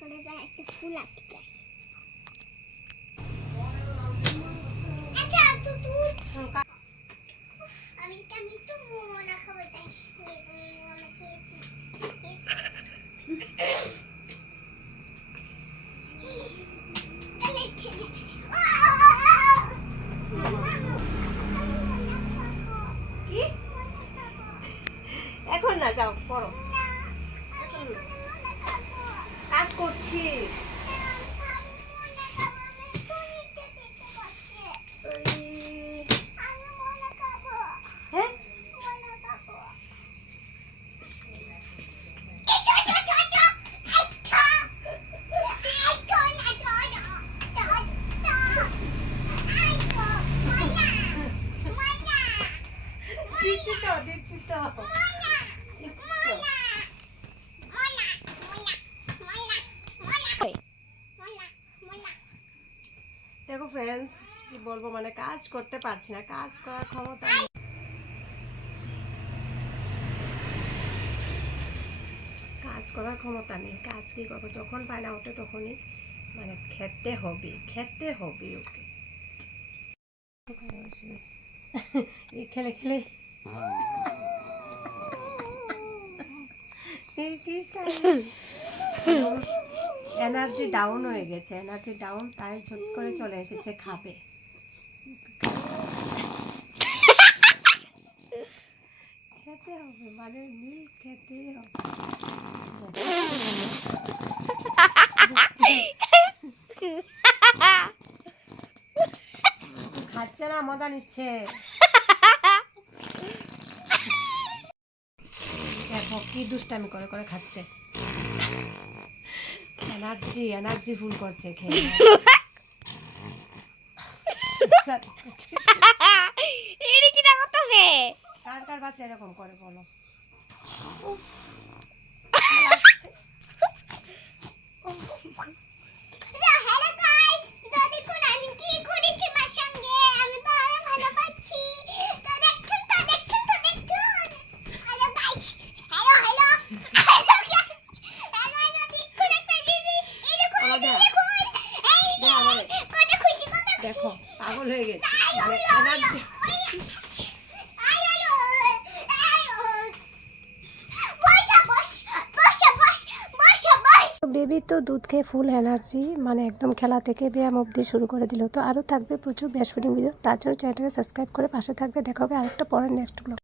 করে যায় একটা ফুল আঁকতে চাই। আচ্ছা তো তুই আমি তো মোমো না খাবো চাই। মোমো না খেয়েছি। এখন না, যাও পড়ো, কাজ করছি। হ্যাঁ দিচ্ছি তো দিচ্ছি তো। দেখো ফ্রেন্ডস, কি বলবো, মানে কাজ করতে পারছি না, কাজ করার ক্ষমতা নেই। কাজ করার ক্ষমতা নেই, কাজ কি করবো, যখন পায় না ওঠে তখনই মানে খেতে হবে ওকে। এই খেলে খেলে এনার্জি ডাউন হয়ে গেছে, এনার্জি ডাউন, তাই ঝট করে চলে এসেছে খাবে। খেতে হবে, মানে মিল খেতেই হবে। খাচ্ছে না, মজা নিচ্ছে। দেখো কি দুষ্টামি করে করে খাচ্ছে, এনার্জি ফুল করছে খেয়ে। কার কার বাচ্চা এরকম করে বলো? দেখো পাগল হয়ে গেছে, বেবি তো দুধ খেয়ে ফুল এনার্জি, মানে একদম খেলা থেকে ব্যায়াম অবধি শুরু করে দিল। তো আরও থাকবে প্রচুর ব্যাস ফিডিং ভিডিও, তার জন্য চ্যানেলটাকে সাবস্ক্রাইব করে পাশে থাকবে। দেখা হবে আরেকটা পরের নেক্সট ব্লগ।